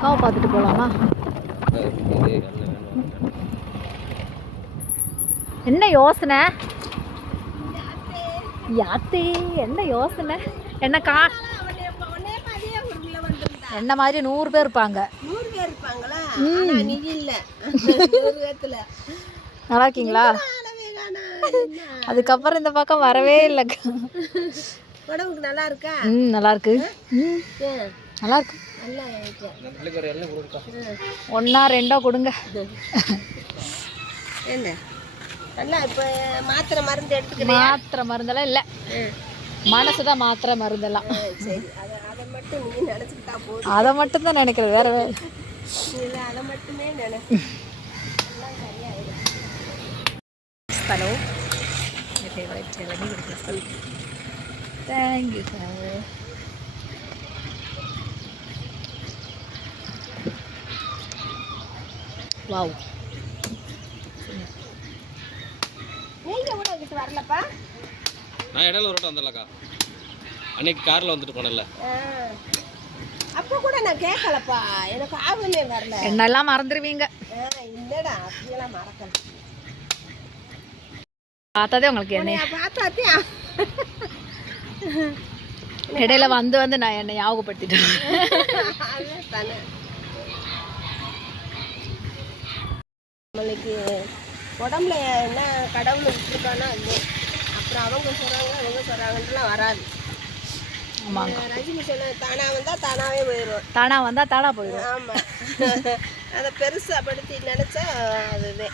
அக்காவை பார்த்துட்டு போகலாமா? என்ன யோசனை யாத்தே? என்ன யோசனை? என்ன என்ன மாதிரி 100 பேர் இருப்பாங்க. நல்லா இருக்கீங்களா? அதுக்கப்புறம் இந்த பக்கம் வரவே இல்லை. உடம்புக்கு நல்லா இருக்கா? நல்லா இருக்கு. நல்லா இருக்கு. ஒன்னா ரெண்டோ கொடுங்க. என்ன நல்லா இப்போ மாத்திரை மருந்து எடுத்துக்கிறேன். மாத்திரை மருந்தெல்லாம் இல்லை, மனசு தான் மாத்திரை மருந்தெல்லாம். சரி, அதை மட்டும் நீ நினச்சிக்கிட்டா போதும். அதை மட்டும் தான் நினைக்கிறது, வேற வேறு இல்லை. அதை மட்டுமே நினை. Hello, my favorite. Let me get this. Thank you, sir. Wow. நீங்க கூட இங்க வரலப்பா? நான் இடையில ஒரு வாட்டி வந்தலக்கா. அன்னைக்கு கார்ல வந்துட்டு போனல. அப்ப கூட நான் கேட்கலப்பா. எனக்கு ஆர்வமே வரல. என்னெல்லாம் மறந்துடுவீங்க. இல்லடா, அப்படியெல்லாம் மறக்கல. பார்த்தாதே உங்களுக்கு என்ன பார்த்தாதே இடையில வந்து நான் என்னை ஞாபகப்படுத்திட்டேன். நம்மளுக்கு உடம்புல என்ன கடவுள் விட்டுருக்கானோ அது அப்புறம் அவங்க சொல்கிறாங்கன்ட்டுலாம் வராது. ஆமாங்க, ரஜினி சொன்ன தானா வந்தால் தானாகவே போயிடும். தானா வந்தால் தானா போயிடும். ஆமாம், அதை பெருசாக படுத்தி நினச்சா அதுவே